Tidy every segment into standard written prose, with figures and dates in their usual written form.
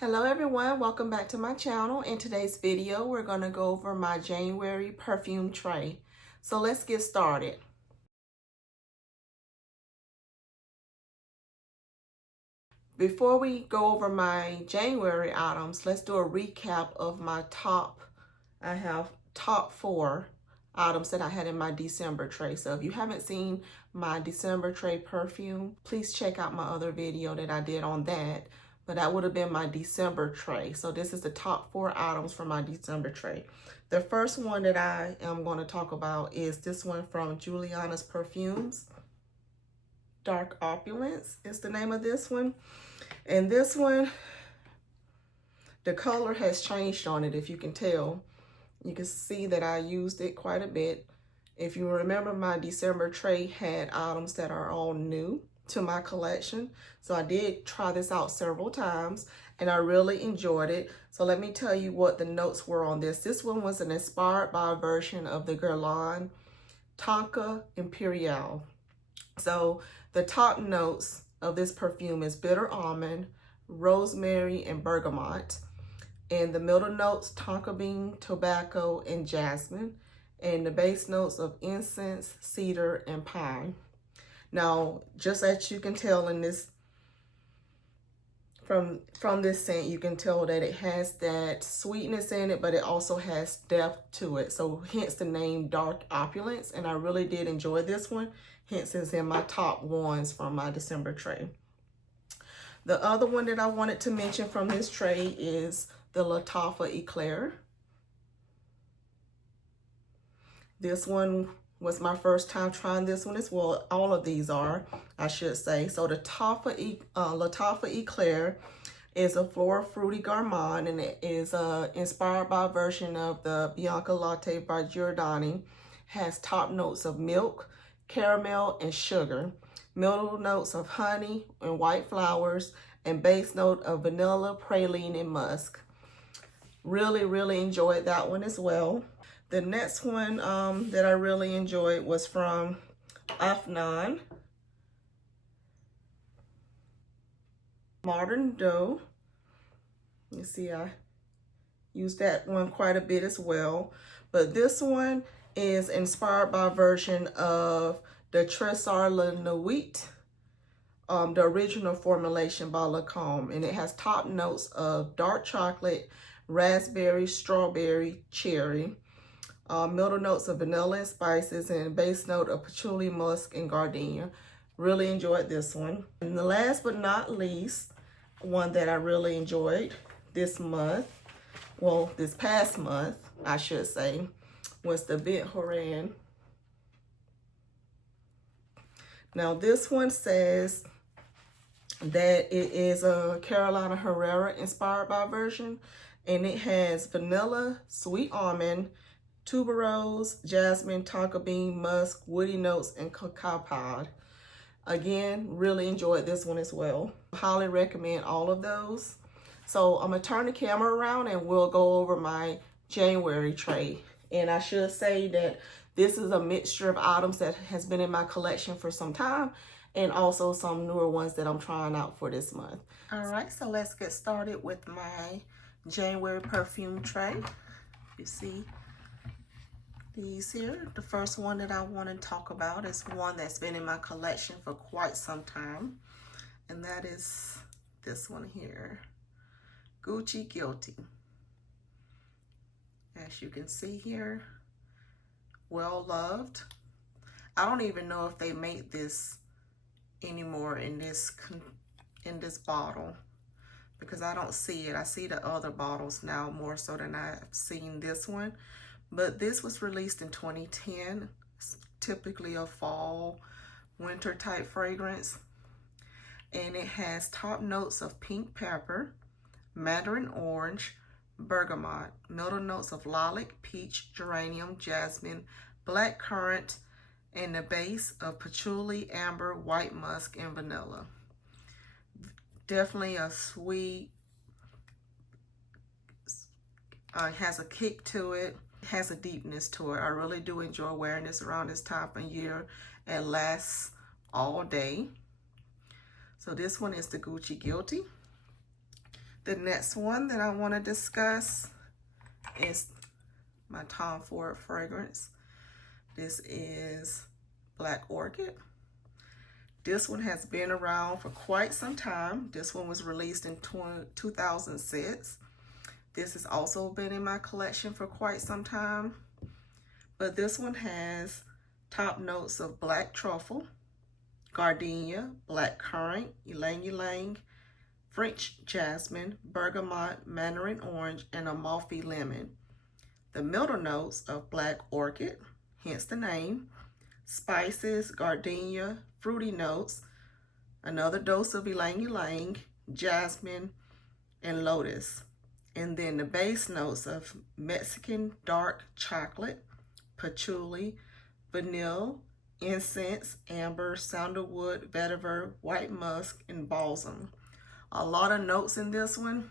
Hello everyone, welcome back to my channel. In today's video, we're going to go over my January perfume tray. So let's get started. Before we go over my January items, let's do a recap of my I have top 4 items that I had in my December tray. So if you haven't seen my December tray perfume, please check out my other video that I did on that. But that would have been my December tray. So this is the top 4 items from my December tray. The first one that I am going to talk about is this one from Juliana's Perfumes. Dark Opulence is the name of this one. And this one, the color has changed on it, if you can tell. You can see that I used it quite a bit. If you remember, my December tray had items that are all new to my collection. So I did try this out several times and I really enjoyed it. So let me tell you what the notes were on this. This one was an inspired by a version of the Guerlain Tonka Imperial. So the top notes of this perfume is bitter almond, rosemary, and bergamot. And the middle notes, tonka bean, tobacco, and jasmine. And the base notes of incense, cedar, and pine. Now, just as you can tell in this, from this scent, you can tell that it has that sweetness in it, but it also has depth to it. So hence the name Dark Opulence. And I really did enjoy this one. Hence it's in my top ones from my December tray. The other one that I wanted to mention from this tray is the Lattafa Eclair. This one was my first time trying this one as well. All of these are, I should say. So the Lattafa Eclair is a floral fruity gourmand, and it is inspired by a version of the Bianca Latte by Giordani. Has top notes of milk, caramel, and sugar. Middle notes of honey and white flowers, and base note of vanilla, praline, and musk. Really enjoyed that one as well. The next one that I really enjoyed was from Afnan. Modern Dough. You see, I used that one quite a bit as well. But this one is inspired by a version of the Trésor La Nuit, the original formulation by Lacombe. And it has top notes of dark chocolate, raspberry, strawberry, cherry. Middle notes of vanilla and spices, and base note of patchouli, musk, and gardenia. Really enjoyed this one. And the last but not least, one that I really enjoyed this month, well, this past month, I should say, was the Bent Horan. Now this one says that it is a Carolina Herrera inspired by version, and it has vanilla, sweet almond, tuberose, jasmine, tonka bean, musk, woody notes, and cacao pod. Again, really enjoyed this one as well. Highly recommend all of those. So I'm gonna turn the camera around and we'll go over my January tray. And I should say that this is a mixture of items that has been in my collection for some time, and also some newer ones that I'm trying out for this month. All right, so let's get started with my January perfume tray. You see these here. The first one that I want to talk about is one that's been in my collection for quite some time, and that is this one here, Gucci Guilty. As you can see here, well loved. I don't even know if they make this anymore in this bottle, because I don't see it. I see the other bottles now more so than I've seen this one. But this was released in 2010. It's typically a fall, winter type fragrance. And it has top notes of pink pepper, mandarin orange, bergamot, middle notes of lilac, peach, geranium, jasmine, black currant, and the base of patchouli, amber, white musk, and vanilla. Definitely a sweet, has a kick to it. Has a deepness to it. I really do enjoy wearing this around this time of year. It lasts all day. So this one is the Gucci Guilty. The next one that I want to discuss is my Tom Ford fragrance. This is Black Orchid. This one has been around for quite some time. This one was released in 2006. This has also been in my collection for quite some time. But this one has top notes of black truffle, gardenia, black currant, ylang ylang, French jasmine, bergamot, mandarin orange, and Amalfi lemon. The middle notes of black orchid, hence the name, spices, gardenia, fruity notes, another dose of ylang ylang, jasmine, and lotus. And then the base notes of Mexican dark chocolate, patchouli, vanilla, incense, amber, sandalwood, vetiver, white musk, and balsam. A lot of notes in this one.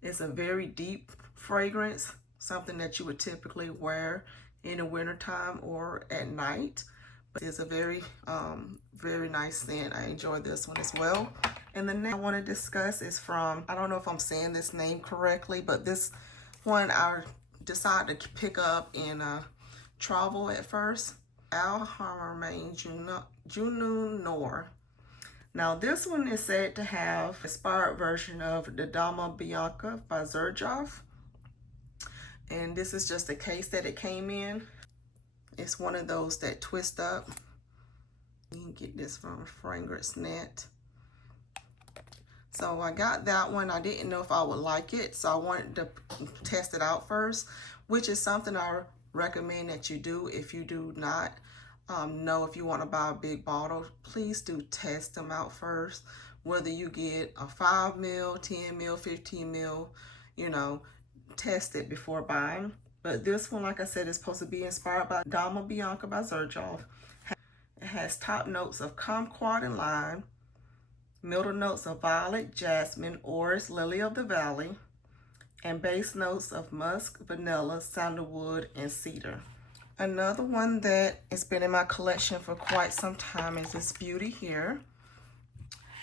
It's a very deep fragrance, something that you would typically wear in the wintertime or at night. But it's a very, very nice scent. I enjoy this one as well. And the next I want to discuss is from, I don't know if I'm saying this name correctly, but this one I decided to pick up in travel at first. Al Haramain Junun Noir. Now this one is said to have an inspired version of the Dama Bianca by Xerjoff. And this is just the case that it came in. It's one of those that twist up. You can get this from Fragrance Net. So I got that one. I didn't know if I would like it, so I wanted to test it out first, which is something I recommend that you do. If you do not know if you want to buy a big bottle, please do test them out first. Whether you get a 5 ml, 10 ml, 15 ml, you know, test it before buying. But this one, like I said, is supposed to be inspired by Dama Bianca by Xerjoff. It has top notes of kumquat and lime, middle notes of violet, jasmine, orris, lily of the valley, and base notes of musk, vanilla, sandalwood, and cedar. Another one that has been in my collection for quite some time is this beauty here.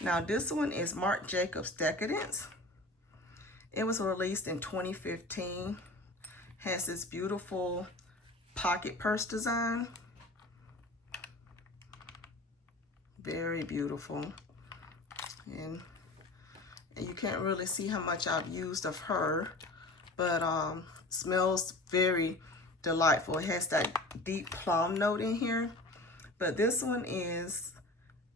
Now this one is Marc Jacobs Decadence. It was released in 2015. Has this beautiful pocket purse design. Very beautiful. And you can't really see how much I've used of her, but smells very delightful. It has that deep plum note in here, but this one is,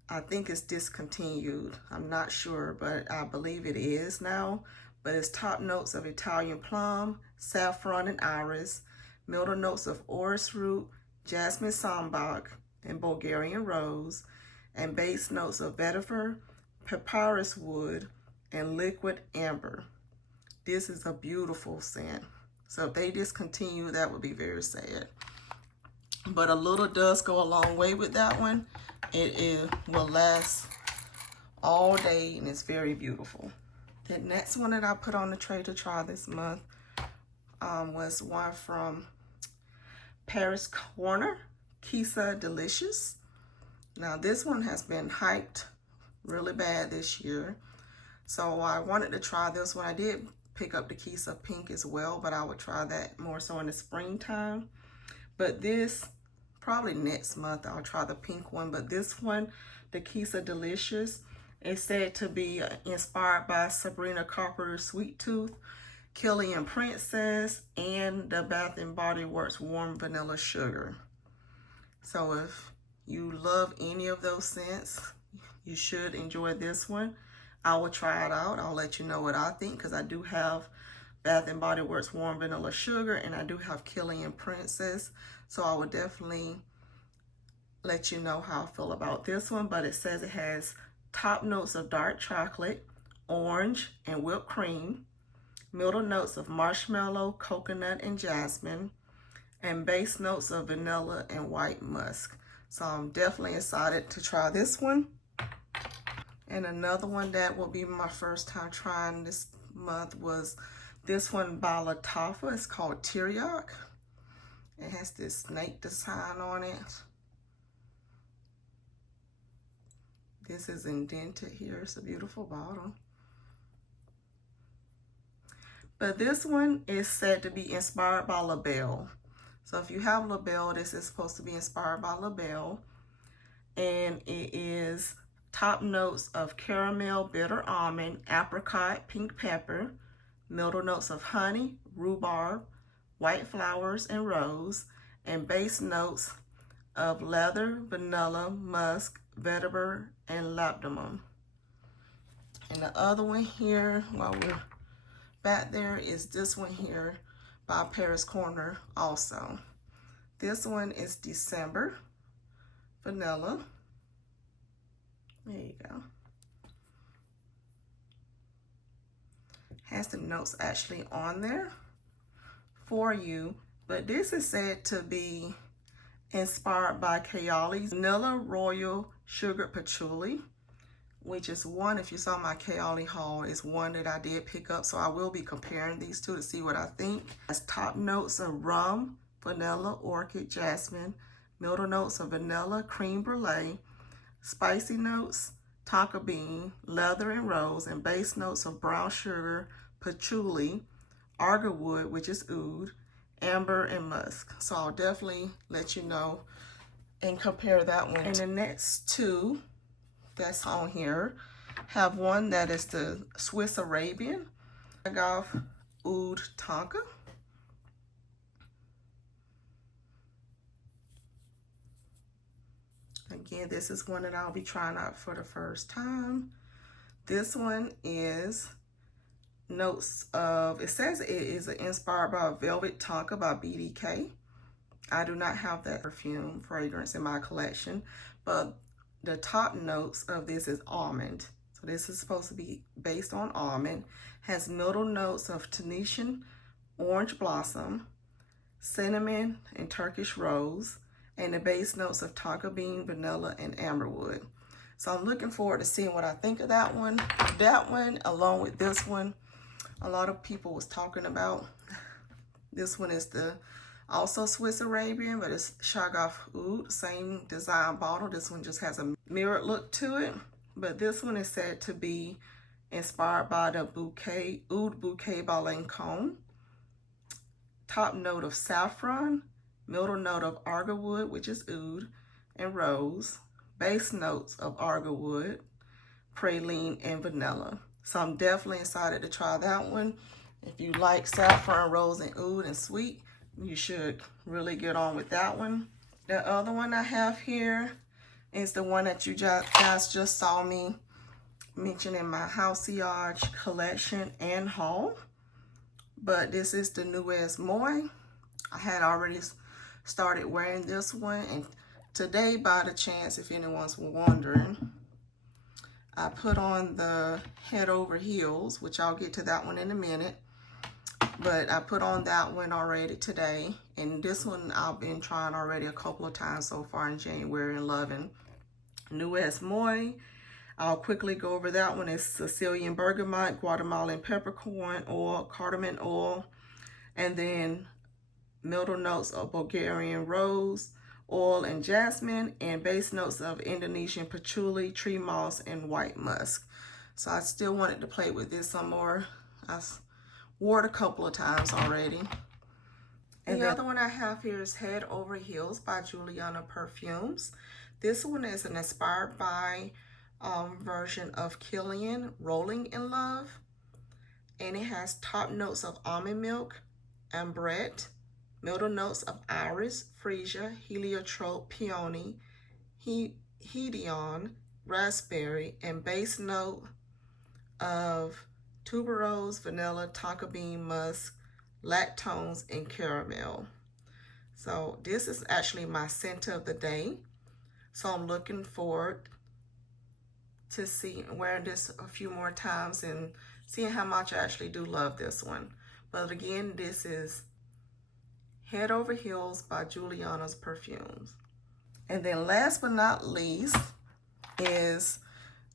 I think it's discontinued. I'm not sure, but I believe it is now. But it's top notes of Italian plum, saffron and iris, middle notes of orris root, jasmine sambac, and Bulgarian rose, and base notes of vetiver, papyrus wood, and liquid amber. This is a beautiful scent. So if they discontinue, that would be very sad. But a little does go a long way with that one. It will last all day, and it's very beautiful. The next one that I put on the tray to try this month was one from Paris Corner, Kisa Delicious. Now this one has been hyped really bad this year, so I wanted to try this one. I did pick up the Kisa Pink as well, but I would try that more so in the springtime. But this, probably next month, I'll try the pink one. But this one, the Kisa Delicious, is said to be inspired by Sabrina Carpenter's Sweet Tooth, Killian Princess, and the Bath & Body Works Warm Vanilla Sugar. So if you love any of those scents, you should enjoy this one. I will try it out. I'll let you know what I think, because I do have Bath & Body Works Warm Vanilla Sugar, and I do have Killian Princess. So I will definitely let you know how I feel about this one. But it says it has top notes of dark chocolate, orange, and whipped cream, middle notes of marshmallow, coconut, and jasmine, and base notes of vanilla and white musk. So I'm definitely excited to try this one. And another one that will be my first time trying this month was this one by Lattafa. It's called Teriak. It has this snake design on it. This is indented here. It's a beautiful bottle. But this one is said to be inspired by LaBelle. So if you have LaBelle, this is supposed to be inspired by LaBelle. And it is top notes of caramel, bitter almond, apricot, pink pepper, middle notes of honey, rhubarb, white flowers, and rose, and base notes of leather, vanilla, musk, vetiver, and labdanum. And the other one here, while we're back there, is this one here by Paris Corner also. This one is December vanilla. There you go. Has the notes actually on there for you, but this is said to be inspired by Kayali's Vanilla Royal Sugared Patchouli, which is one, if you saw my Kayali haul, is one that I did pick up, so I will be comparing these two to see what I think. Has top notes of rum, vanilla, orchid, jasmine, middle notes of vanilla, creme brulee, spicy notes, tonka bean, leather, and rose, and base notes of brown sugar, patchouli, argarwood, which is oud, amber, and musk. So I'll definitely let you know and compare that one. And the next two that's on here have one that is the Swiss Arabian Agave Oud Tonka. Again, this is one that I'll be trying out for the first time. This one is notes of, it says it is inspired by Velvet Tonka by BDK. I do not have that perfume fragrance in my collection, but the top notes of this is almond. So this is supposed to be based on almond. Has middle notes of Tunisian orange blossom, cinnamon, and Turkish rose, and the base notes of tonka bean, vanilla, and amberwood. So I'm looking forward to seeing what I think of that one. That one, along with this one, a lot of people was talking about. This one is the also Swiss Arabian, but it's Agave Oud, same design bottle. This one just has a mirrored look to it. But this one is said to be inspired by the bouquet, Oud Bouquet by Lancôme. Top note of saffron, middle note of argarwood, which is oud, and rose. Base notes of argarwood, praline, and vanilla. So I'm definitely excited to try that one. If you like saffron, rose, and oud, and sweet, you should really get on with that one. The other one I have here is the one that you guys just saw me mention in my Halcyon collection and haul. But this is the Nuez Moi. I had already started wearing this one, and today, by the chance, if anyone's wondering, I put on the Head Over Heels, which I'll get to that one in a minute. But I put on that one already today, and this one I've been trying already a couple of times so far in January and loving. Nuez Moi, I'll quickly go over that one. It's Sicilian bergamot, Guatemalan peppercorn oil, cardamom oil, and then middle notes of Bulgarian rose, oil, and jasmine, and base notes of Indonesian patchouli, tree moss, and white musk. So I still wanted to play with this some more. I wore it a couple of times already. And the other one I have here is Head Over Heels by Juliana Perfumes. This one is an inspired by version of Killian, Rolling in Love. And it has top notes of almond milk, ambrette, middle notes of iris, freesia, heliotrope, peony, hedion, raspberry, and base note of tuberose, vanilla, tonka bean, musk, lactones, and caramel. So this is actually my scent of the day. So I'm looking forward to wearing this a few more times and seeing how much I actually do love this one. But again, this is Head Over Heels by Juliana's Perfumes. And then last but not least is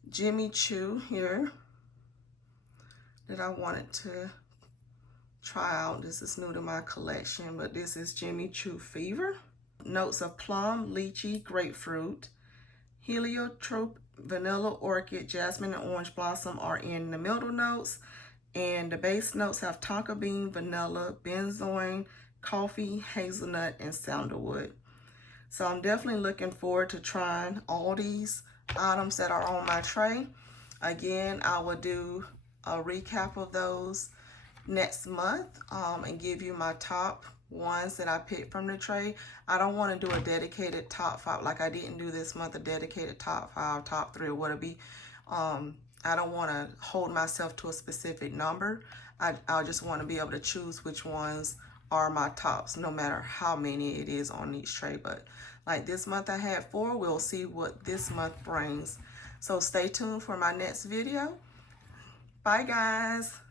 Jimmy Choo here that I wanted to try out. This is new to my collection, but this is Jimmy Choo Fever. Notes of plum, lychee, grapefruit, heliotrope, vanilla, orchid, jasmine, and orange blossom are in the middle notes. And the base notes have tonka bean, vanilla, benzoin, coffee, hazelnut, and sandalwood. So I'm definitely looking forward to trying all these items that are on my tray. Again, I will do a recap of those next month and give you my top ones that I picked from the tray. I don't want to do a dedicated top 5 like I didn't do this month, a dedicated top 5, top 3, or what it be. I don't want to hold myself to a specific number. I just want to be able to choose which ones are my tops, no matter how many it is on each tray. But like this month I had 4. We'll see what this month brings. So stay tuned for my next video. Bye guys.